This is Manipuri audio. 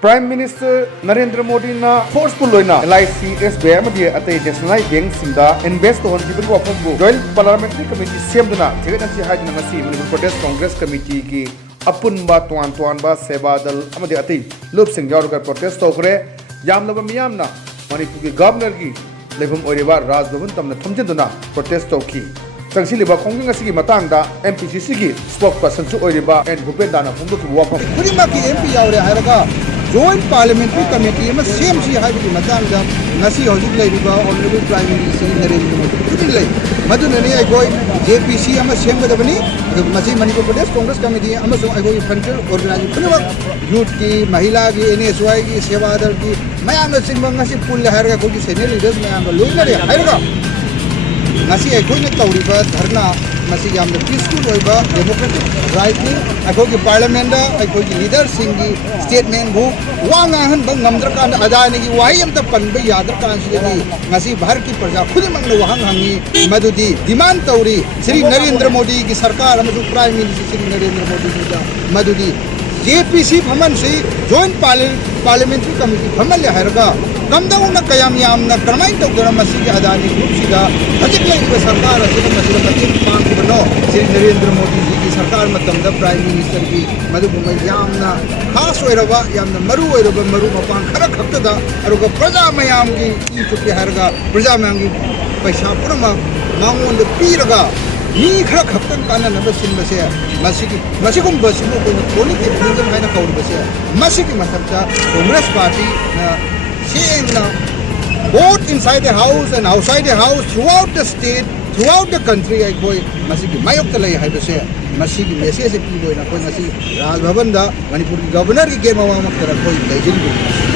Prime Minister Narendra Modi na forceful loina LIC SBI amadi atai national bank singda invest on people wafambu Joint Parliamentary Committee semduna thigana haidna ngasi Manipur Pradesh Congress Committee ki apunba tuan ba sebadal amadi atai loop sing yaruga protest tokre yamnaba miyamna Manipur ki governor ki lebum oriba Raj Bhavan tamna thamjenduna protest toki Sangsiliba Kongress ngasi ki matangda MPCC ki spokesperson su oriba and Bhupen Dana phumbu ki wafam Kurima ki MP yaure hairaga Joint Parliamentary Committee में सेम सी हाई की मतदान जब नसी हौजिक लेरिबा honourable prime minister Narendra Modi कुछ ले मधुनने आई कोई JPC हम सेम का जबनी मसी मणिपुर प्रदेश कांग्रेस कमेटी हम सो आई कोई फ्रंटल ऑर्गेनाइजेशन पूरे यूथ की महिला की NSY की सेवादल की मैं आंग सिंह बंगासी पुल हायरगा कोई सीनियर लीडर्स मैं आंग लोग ना रे हायरगा नसी आई कोई ने तौरीबा धरना मसी याम पीसफुल होइबा डेमोक्रेटिक राइट नि अखोगी पार्लियामेंट अखोगी लीडर सिंगी स्टेटमेंट बु वांगा हन बंग नमद्र कान अदाने की वाही हम त पनब यादर कान सिदी ngasi भारत की प्रजा खुद मंगन वहंग हंगी मदुदी डिमांड तौरी श्री नरेंद्र मोदी की सरकार हम प्राइम मिनिस्टर श्री नरेंद्र मोदी की मदुदी JPC भमन से जॉइंट पार्लियामेंट्री कमेटी भमन ले हरगा कमदौना कयाम यामना क्रमाइन तौदरा मसी की अदानी ग्रुप सिदा हजिक लेगिबा सरकार असिदा मसिदा मतिम पांगबनो श्री नरेंद्र मोदी जी की सरकार मतमदा प्राइम मिनिस्टर की मदुगुम यामना खास ओइरबा यामना मरु ओइरबा मरु मपान खरा खक्तदा अरुगा प्रजा मयाम की ई चुके हरगा प्रजा मयाम की पैसा पुरमा मांगोन पीरगा मी खरा खक्तन काना नब सिनबसे मसिगुम बसिनो कोन पॉलिटिक्स हाइना कौरबसे मसिगी मसक्ता कांग्रेस पार्टी सेंगना both inside the house and outside the house throughout the state throughout the country ai koi masigi mayok talai haibase masigi message ki loina koi nasi Raj Bhavan da Manipur ki governor ki ge mawa mak tara koi legitimate